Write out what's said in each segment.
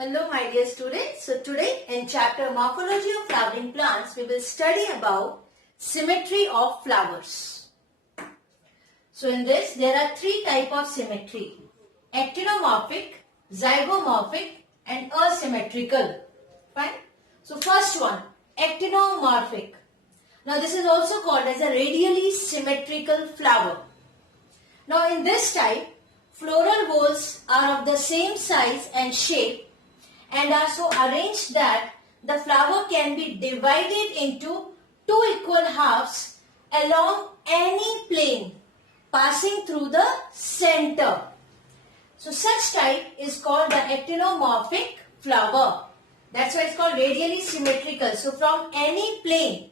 Hello my dear students. So today in chapter Morphology of Flowering Plants we will study about symmetry of flowers. So in this there are three types of symmetry: actinomorphic, zygomorphic and asymmetrical. Fine. So first one, actinomorphic. Now this is also called as a radially symmetrical flower. Now in this type, floral whorls are of the same size and shape and are so arranged that the flower can be divided into two equal halves along any plane passing through the center. So such type is called the actinomorphic flower. That's why it's called radially symmetrical. So from any plane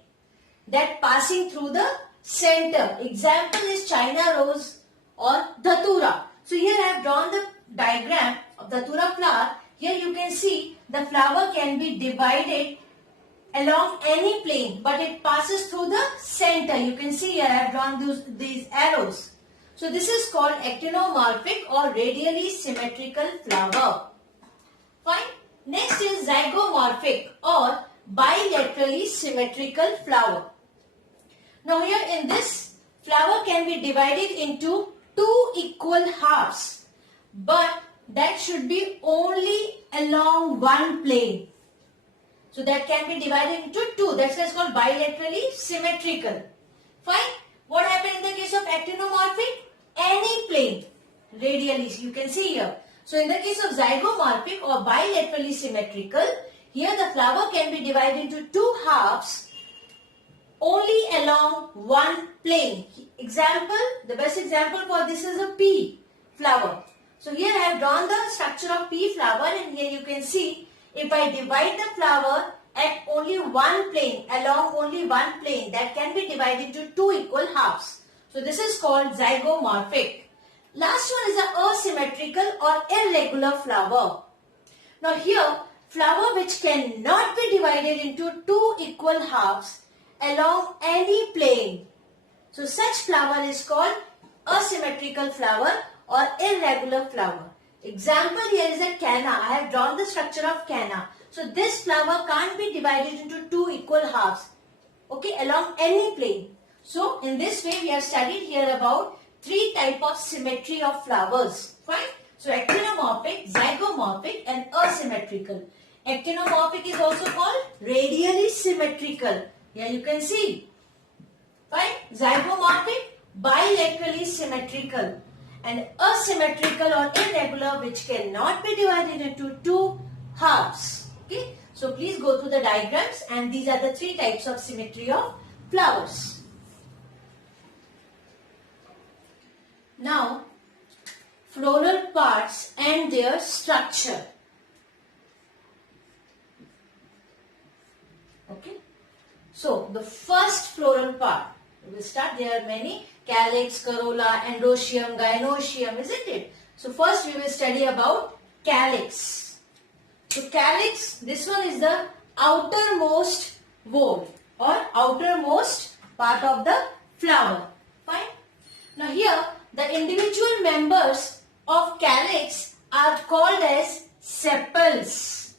that passing through the center. Example is China rose or Dhatura. So here I have drawn the diagram of Dhatura flower. Here you can see the flower can be divided along any plane, but it passes through the center. You can see here I have drawn these arrows. So this is called actinomorphic or radially symmetrical flower. Fine. Next is zygomorphic or bilaterally symmetrical flower. Now here in this, flower can be divided into two equal halves, but that should be only along one plane. So that can be divided into two. That's why it's called bilaterally symmetrical. Fine. What happened in the case of actinomorphic? Any plane radially. You can see here. So in the case of zygomorphic or bilaterally symmetrical, here the flower can be divided into two halves only along one plane. Example, the best example for this is a pea flower. So here I have drawn the structure of pea flower, and here you can see if I divide the flower at only one plane, along only one plane, that can be divided into two equal halves. So this is called zygomorphic. Last one is a asymmetrical or irregular flower. Now here, flower which cannot be divided into two equal halves along any plane. So such flower is called asymmetrical flower or irregular flower. Example here is a canna. I have drawn the structure of canna. So this flower can't be divided into two equal halves, okay, along any plane. So in this way we have studied here about three types of symmetry of flowers. Fine. So actinomorphic, zygomorphic and asymmetrical. Actinomorphic is also called radially symmetrical. Here you can see. Fine. Zygomorphic, bilaterally symmetrical. And asymmetrical or irregular, which cannot be divided into two halves. Okay. So please go through the diagrams, and these are the three types of symmetry of flowers. Now, floral parts and their structure. Okay. So the first floral part, we will start. There are many: calyx, corolla, androecium, gynoecium, isn't it? So first we will study about calyx. So calyx, this one is the outermost whorl or outermost part of the flower. Fine. Now here the individual members of calyx are called as sepals.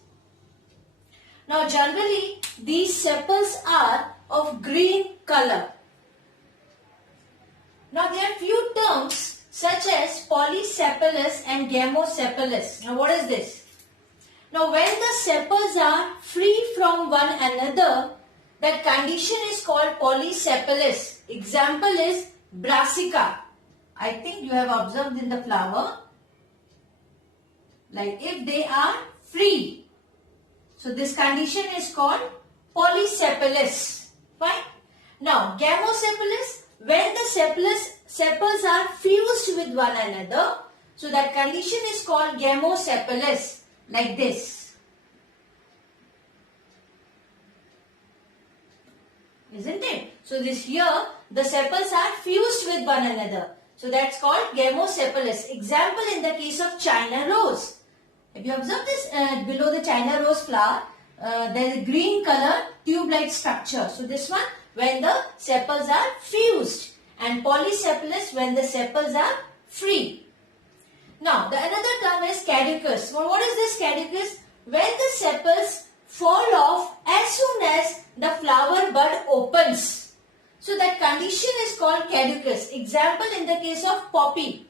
Now generally these sepals are of green color. Now there are few terms such as polysepalous and gamosepalous. Now what is this? Now when the sepals are free from one another, that condition is called polysepalous. Example is brassica. I think you have observed in the flower. Like if they are free. So this condition is called polysepalous. Fine. Now gamosepalous, when the sepals are fused with one another, so that condition is called gamosepalous, like this. Isn't it? So this here, the sepals are fused with one another. So that's called gamosepalous. Example in the case of China rose. If you observe this below the China rose flower, there is a green color tube-like structure. So this one, when the sepals are fused, and polysepalous when the sepals are free. Now the another term is caducous. Well, what is this caducous? when the sepals fall off as soon as the flower bud opens. So that condition is called caducus. Example in the case of poppy.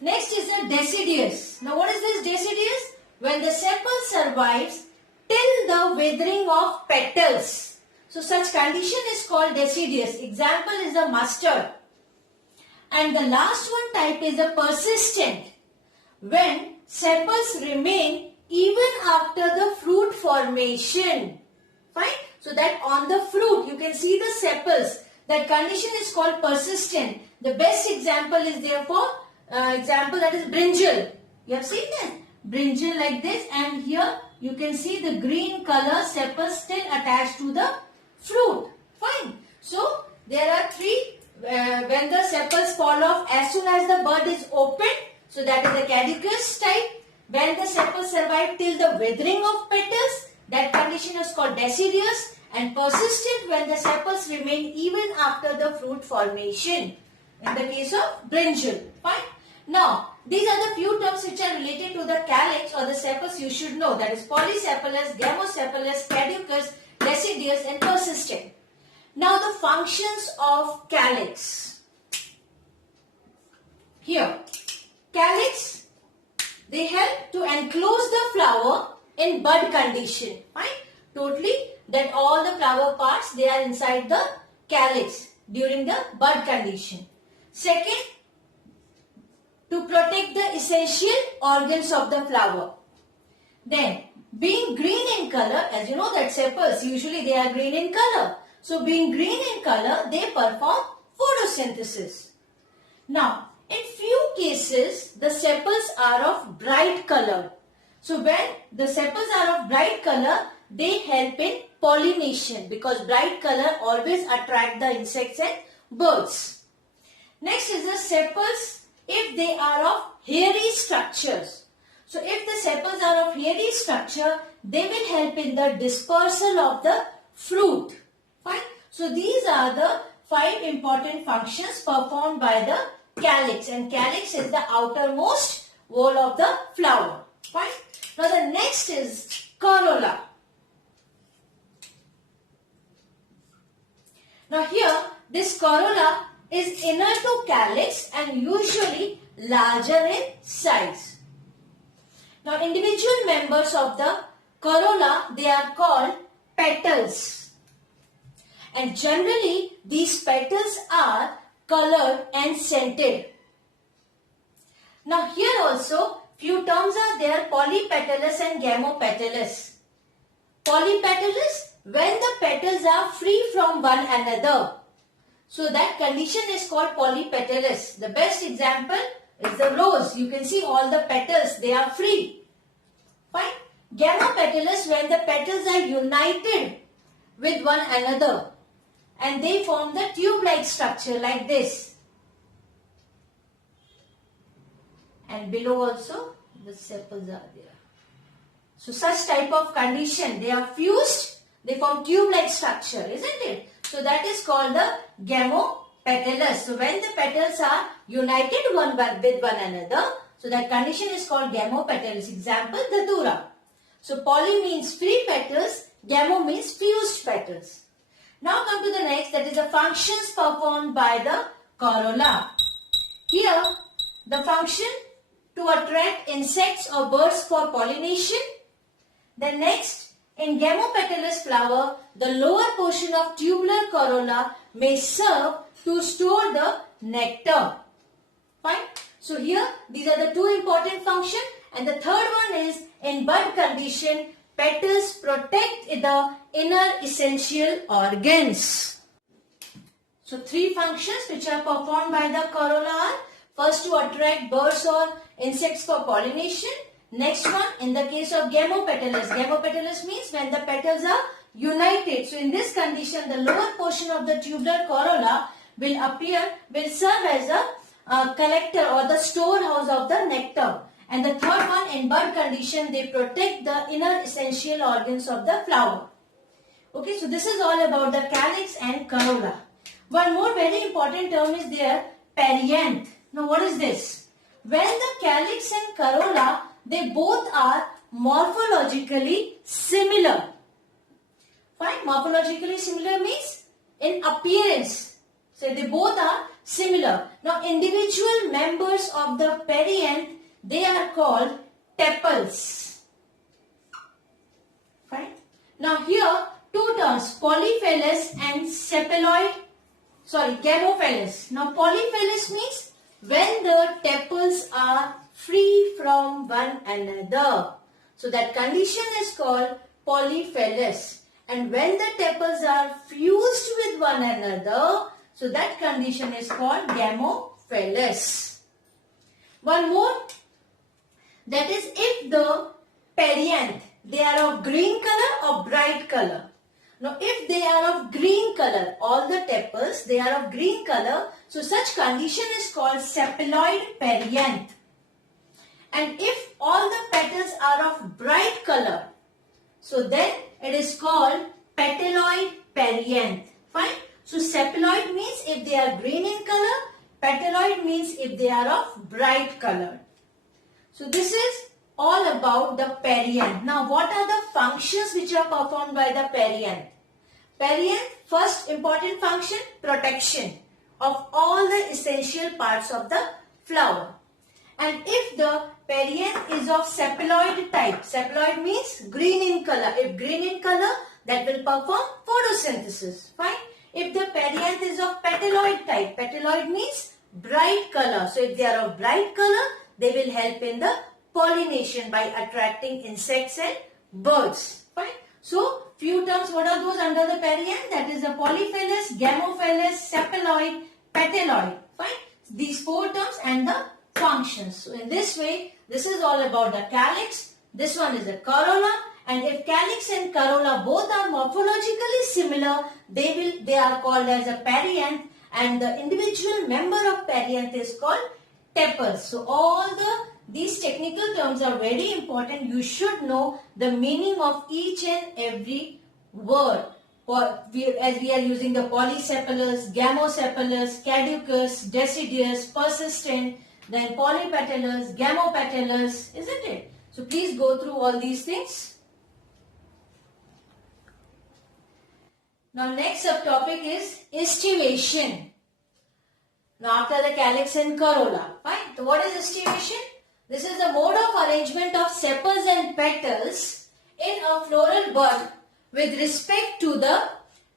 Next is the deciduous. Now what is this deciduous? When the sepal survives till the withering of petals. So such condition is called deciduous. Example is the mustard. And the last one type is a persistent. When sepals remain even after the fruit formation. Fine. So that on the fruit you can see the sepals. That condition is called persistent. The best example is therefore example that is brinjal. You have seen that? Brinjal like this, and here you can see the green color sepals still attached to the fruit. Fine. So there are three when the sepals fall off as soon as the bud is opened. So that is the caducus type. When the sepals survive till the withering of petals, that condition is called deciduous. And persistent when the sepals remain even after the fruit formation. In the case of brinjal. Fine. Now, these are the few terms which are related to the calyx or the sepals you should know. That is polysepalous, gamosepalous, caducus, deciduous and persistent. Now the functions of calyx. Here, calyx, they help to enclose the flower in bud condition. Fine. Totally, that all the flower parts, they are inside the calyx during the bud condition. Second, to protect the essential organs of the flower. Then, being green in color, as you know that sepals, usually they are green in color. So, being green in color, they perform photosynthesis. Now, in few cases, the sepals are of bright color. So, when the sepals are of bright color, they help in pollination because bright color always attract the insects and birds. Next is the sepals if they are of hairy structures. So if the sepals are of hairy structure, they will help in the dispersal of the fruit. Fine. So these are the 5 important functions performed by the calyx, and calyx is the outermost wall of the flower. Fine. Now the next is corolla. Now here, this corolla is inner to calyx and usually larger in size. Now individual members of the corolla, they are called petals. And generally these petals are colored and scented. Now here also few terms are there, polypetalous and gamopetalous. Polypetalous, when the petals are free from one another. So that condition is called polypetalous. The best example is the rose. You can see all the petals, they are free. Fine. Gamopetalous, when the petals are united with one another and they form the tube-like structure like this. And below also the sepals are there. So such type of condition, they are fused, they form tube-like structure, isn't it? So that is called the gamopetalous. So when the petals are united with one another, so that condition is called gamopetalous. Example, datura. So poly means free petals, gamo means fused petals. Now come to the next, that is the functions performed by the corolla. Here, the function to attract insects or birds for pollination. The next, in gamopetalous flower, the lower portion of tubular corolla may serve to store the nectar. Fine. So here, these are the 2 important functions. And the third one is, in bud condition, petals protect the inner essential organs. So 3 functions which are performed by the corolla are, first to attract birds or insects for pollination. Next one, in the case of gamopetalous. Gamopetalous means when the petals are united. So in this condition, the lower portion of the tubular corolla will serve as a collector or the storehouse of the nectar. And the third one, in bud condition, they protect the inner essential organs of the flower. Okay, so this is all about the calyx and corolla. One more very important term is there, perianth. Now what is this? When the calyx and corolla, they both are morphologically similar. Fine, morphologically similar means in appearance. So they both are similar. Now individual members of the perianth, they are called tepals. Fine. Now here two terms, polyphallus and gamophallus. Now polyphallus means when the tepals are free from one another. So that condition is called polyphallus. And when the tepals are fused with one another, so that condition is called gamophallus. One more, that is if the perianth, they are of green color or bright color. Now if they are of green color, all the tepals, they are of green color, so such condition is called sepaloid perianth. And if all the petals are of bright color, so then it is called petaloid perianth. Fine. So sepaloid means if they are green in color, petaloid means if they are of bright color. So this is all about the perianth. Now what are the functions which are performed by the perianth? Perianth, first important function, protection of all the essential parts of the flower. And if the perianth is of sepaloid type, sepaloid means green in color. If green in color, that will perform photosynthesis. Fine. If the perianth is of petaloid type, petaloid means bright color. So if they are of bright color, they will help in the pollination by attracting insects and birds. Fine. So few terms, what are those under the perianth? That is the polyphallus, gamophallus, sepaloid, petaloid. Fine. These four terms and the functions. So in this way, this is all about the calyx. This one is the corolla. And if calyx and corolla both are morphologically similar, they are called as a perianth, and the individual member of perianth is called tepals. So all these technical terms are very important. You should know the meaning of each and every word. As we are using the polysepalous, gamosepalous, caducous, deciduous, persistent, then polypetalous, gamopetalous, isn't it? So please go through all these things. Now next subtopic is estivation. Now after the calyx and corolla. Fine. So what is estivation? This is the mode of arrangement of sepals and petals in a floral bud with respect to the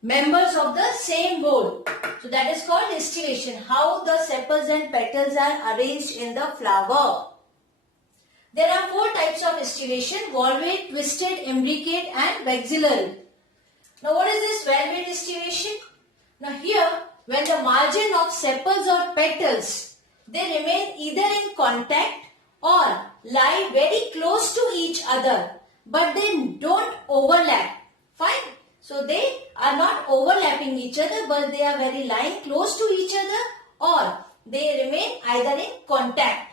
members of the same bole. So that is called estivation. How the sepals and petals are arranged in the flower. There are four types of estivation: valvate, twisted, imbricate and vexillary. Now what is this valvate estivation? Now here, when the margin of sepals or petals, they remain either in contact or lie very close to each other, but they don't overlap. Fine. So they are not overlapping each other, but they are very lying close to each other, or they remain either in contact.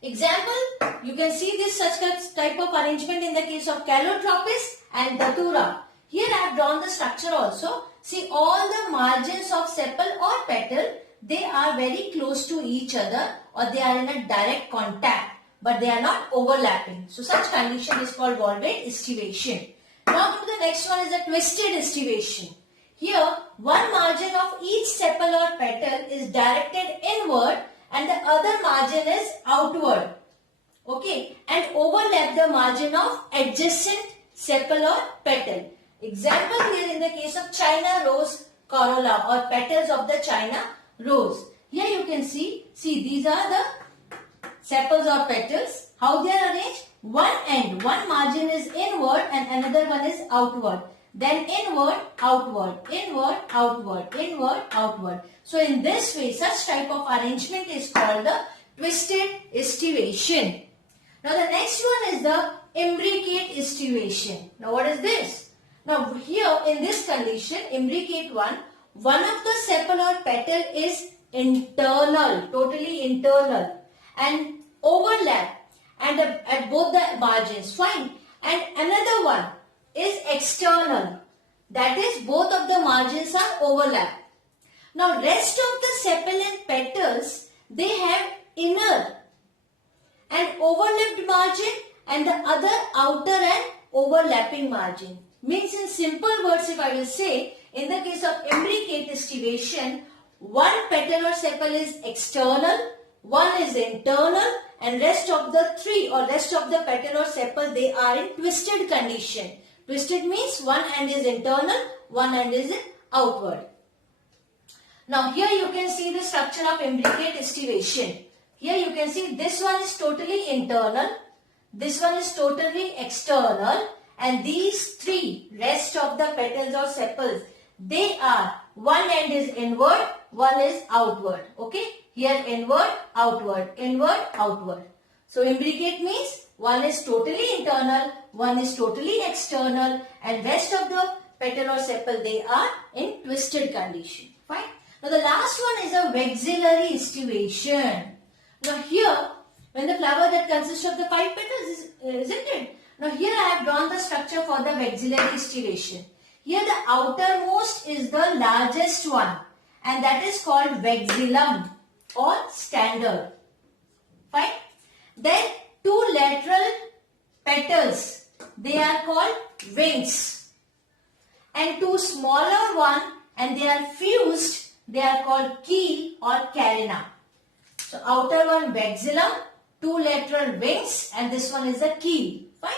Example, you can see this such type of arrangement in the case of Calotropis and Datura. Here I have drawn the structure also. See, all the margins of sepal or petal, they are very close to each other, or they are in a direct contact, but they are not overlapping. So such condition is called valvate estivation. Now to the next one is a twisted estivation. Here, one margin of each sepal or petal is directed inward and the other margin is outward. Okay, and overlap the margin of adjacent sepal or petal. Example here in the case of China rose corolla or petals of the China rose. Here you can see these are the sepals or petals. How they are arranged? One margin is inward and another one is outward. Then inward, outward, inward, outward, inward, outward. So in this way, such type of arrangement is called the twisted estivation. Now the next one is the imbricate estivation. Now what is this? Now here in this condition, imbricate one of the sepal or petal is internal, totally internal and overlap and at both the margins, fine. And another one is external, that is both of the margins are overlap. Now rest of the sepal and petals, they have inner and overlapped margin and the other outer and overlapping margin. Means in simple words, if I will say, in the case of imbricate estivation, one petal or sepal is external, one is internal, and rest of the three or rest of the petal or sepal, they are in twisted condition. Twisted means one end is internal, one end is outward. Now here you can see the structure of imbricate estivation. Here you can see this one is totally internal, this one is totally external, and these three rest of the petals or sepals, they are, one end is inward, one is outward. Okay, here inward, outward, inward, outward. So imbricate means one is totally internal, one is totally external, and rest of the petal or sepal, they are in twisted condition. Fine. Now the last one is a vexillary estivation. Now here, when the flower that consists of the 5 petals, isn't it? Now here I have drawn the structure for the vexillary estivation. Here the outermost is the largest one, and that is called vexillum or standard. Fine. Then two lateral petals, they are called wings, and two smaller one, and they are fused, they are called keel or carina. So outer one vexillum, two lateral wings, and this one is the keel. Fine.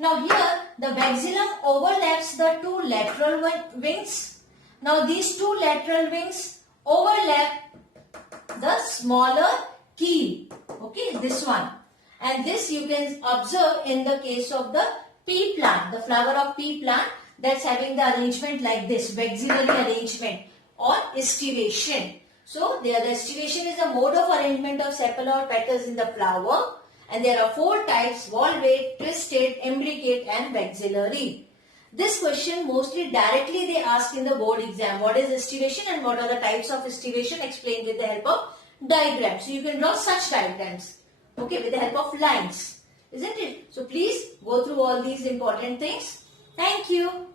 Now here the vexillum overlaps the two lateral wings. Now these two lateral wings overlap the smaller keel. Okay, this one. And this you can observe in the case of the pea plant, the flower of pea plant, that's having the arrangement like this, vexillary arrangement or estivation. So the estivation is a mode of arrangement of sepal or petals in the flower, and there are 4 types: valvate, twisted, imbricate and vexillary. This question mostly directly they ask in the board exam. What is estivation and what are the types of estivation explained with the help of diagrams. So you can draw such diagrams, okay, with the help of lines, isn't it? So please go through all these important things. Thank you.